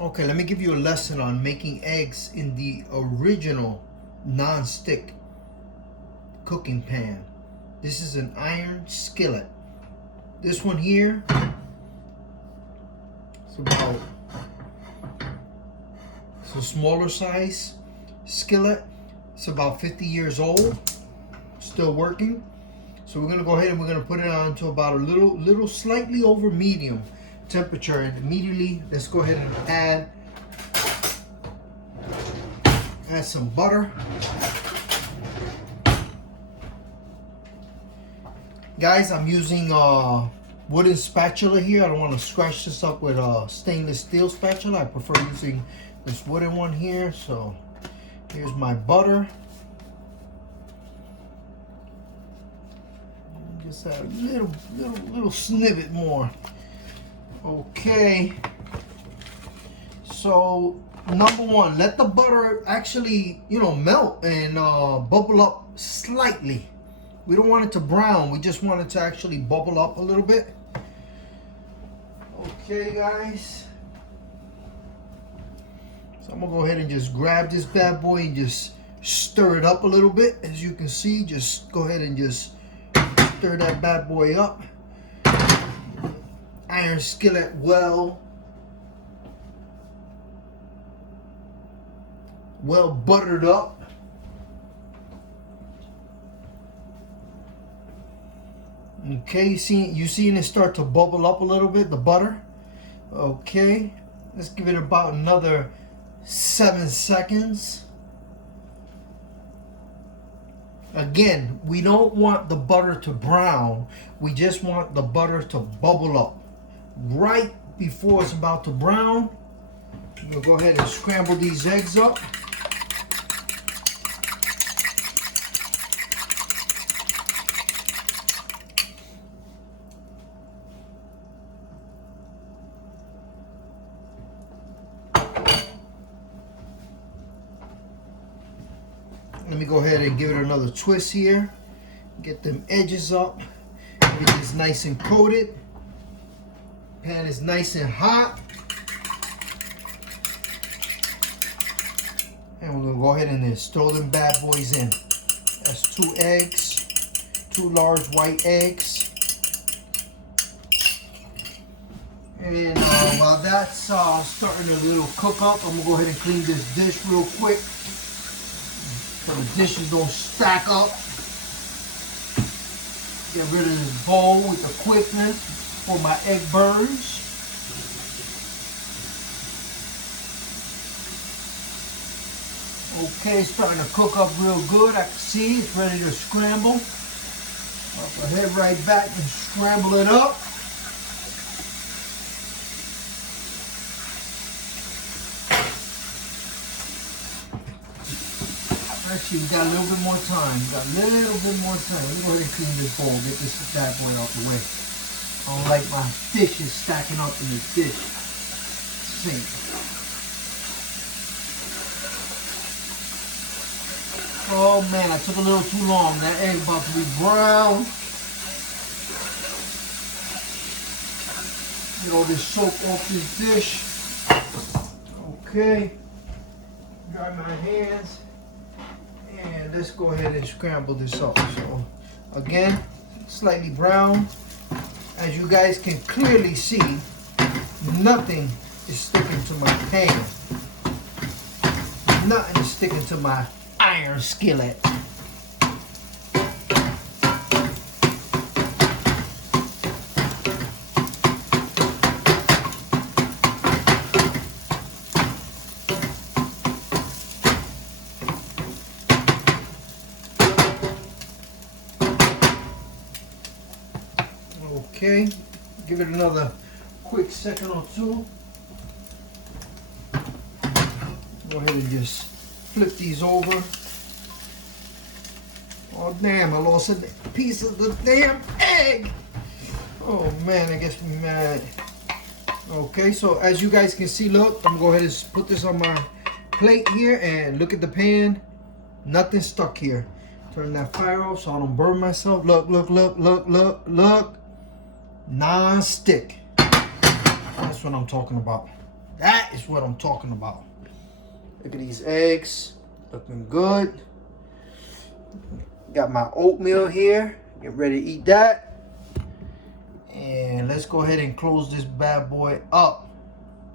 Okay, let me give you a lesson on making eggs in the original non-stick cooking pan. This is an iron skillet. This one here, it's a smaller size skillet. It's about 50 years old, still working. So we're gonna go ahead and we're gonna put it on to about a little slightly over medium temperature, and immediately let's go ahead and add some butter. Guys, I'm using a wooden spatula here. I don't want to scratch this up with a stainless steel spatula. I prefer using this wooden one here. So here's my butter. Just add a little snippet more. Okay. So number one, let the butter actually, melt and bubble up slightly. We don't want it to brown. We just want it to actually bubble up a little bit. Okay, guys. So I'm gonna go ahead and just grab this bad boy and just stir it up a little bit. As you can see, just go ahead and just stir that bad boy up. Iron skillet well buttered up. Okay, you seeing it start to bubble up a little bit, the butter. Okay, let's give it about another 7 seconds. Again, we don't want the butter to brown. We just want the butter to bubble up. Right before it's about to brown, we'll go ahead and scramble these eggs up. Let me go ahead and give it another twist here. Get them edges up. Get this nice and coated. Pan is nice and hot. And we're gonna go ahead and just throw them bad boys in. That's 2 eggs, 2 large white eggs. And while that's starting to little cook up, I'm gonna go ahead and clean this dish real quick, so the dishes don't stack up. Get rid of this bowl with the quickness for my egg burns. Okay, it's starting to cook up real good. I can see it's ready to scramble. I'll head right back and scramble it up. Actually, we got a little bit more time. Let me go ahead and clean this bowl. Get this bad boy out the way. I don't like my dishes stacking up in this dish sink. Oh man, I took a little too long. That egg about to be brown. Get all this soap off this dish. Okay. Dry my hands. And let's go ahead and scramble this up. So again, slightly brown. As you guys can clearly see, nothing is sticking to my pan. Nothing is sticking to my iron skillet. Okay, give it another quick second or two. Go ahead and just flip these over. Oh damn, I lost a piece of the damn egg. Oh man, I guess me mad. Okay, so as you guys can see, look, I'm gonna go ahead and put this on my plate here and look at the pan. Nothing stuck here. Turn that fire off so I don't burn myself. Look, look, look, look, look, look. Non-stick. That's what I'm talking about. That is what I'm talking about. Look at these eggs, looking good. Got my oatmeal here. Get ready to eat that. And let's go ahead and close this bad boy up.